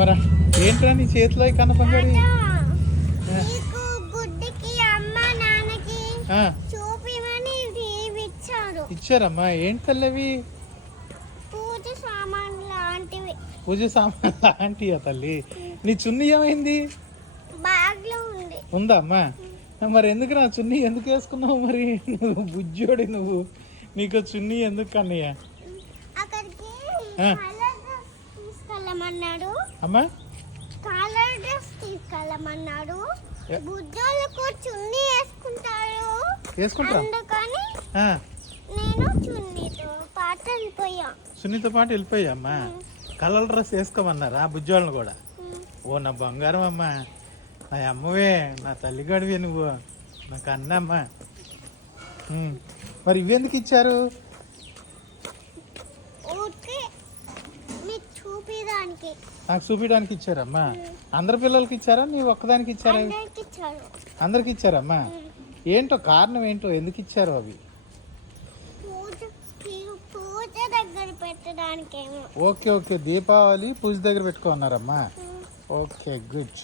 అమరా ఏంట్రా నీ చేతిలో కన్న ఇచ్చారు. ఇచ్చారమ్మా. ఏంటి తల్లి అవి పూజ లాంటివి. సామాన్ లాంటియా తల్లి? నీ చున్నీ ఏమైంది? ఉందా. అమ్మా? మరి ఎందుకు నా చున్నీ ఎందుకు వేసుకున్నావు మరి? నువ్వు బుజ్జోడి నువ్వు. నీకు చున్నీ ఎందుకు కన్నయ్య అక్కడికి ఆ. కలర్ డ్రెస్ తీసుకెళ్ళమన్నాడు అమ్మా? Colour dress తీసుకెళ్ళమన్నాడు? బుద్ధోళ్ళకు చున్నీ వేసుకుంటారు వేసుకుంటా అందుకని ఆ, నేను చున్నీతో పాటు వెళ్ళిపోయా. చున్నీతో పాటు వెళ్ళిపోయా అమ్మా? కలర్ డ్రెస్ వేసుకోమన్నారా బుజ్జోళ్ళని కూడా. ఓ నా బంగారం అమ్మా. నా అమ్మవే నా తల్లిగాడివే నువ్వు. నా కన్నమ్మ. ఉమ్. మరి ఇవెందుకు ఇచ్చారు? చూపించడానికి నాకు చూపించడానికి ఇచ్చారమ్మా. అందరి పిల్లలకి ఇచ్చారా? నీ ఒక్కదానికి ఇచ్చారా? అందరికి ఇచ్చారు. అందరికి ఇచ్చారమ్మా. ఏంటో కారణం ఏంటో? ఎందుకు ఇచ్చారు అవి? Okay okay. దీపావళి పూజ దగ్గర పెట్టుకున్నారమ్మా ఓకే గుడ్.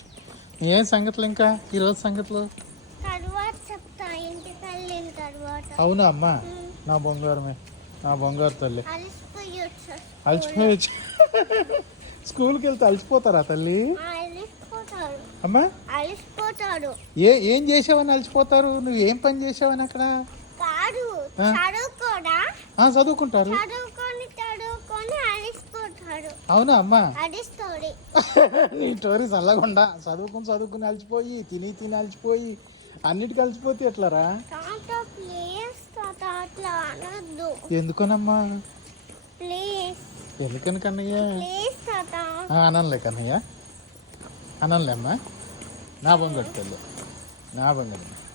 ఏం సంగతులు ఇంకా? ఈరోజు సంగతులు? అవునా అమ్మా? నా బంగారమే. నా బంగారు తల్లి. అలసిపోయి స్కూల్కి వెళ్తే అలసిపోతారా తల్లి? అమ్మా? అలసిపోతాడు ఏ ఏం చేసావని అలసిపోతారు? నువ్వు ఏం పని చేసావని అక్కడ? కాదు? చదువుకోడా? చదువుకుంటారు. చదువుకొని చదువుకొని అలసిపోతాడు అవునా అమ్మా? అది స్టోరీ నీ స్టోరీ చల్లకుండా చదువుకుని చదువుకుని అలసిపోయి తిని తిని అలసిపోయి అన్నిటికీ అలసిపోతే ఎట్లారా? ఎందుకనమ్మా? ప్లీజ్ ఎందుకని కన్నయ్య. అననులే కన్నయ్య. అననులే అమ్మా. నా తల్లి నా బంగారు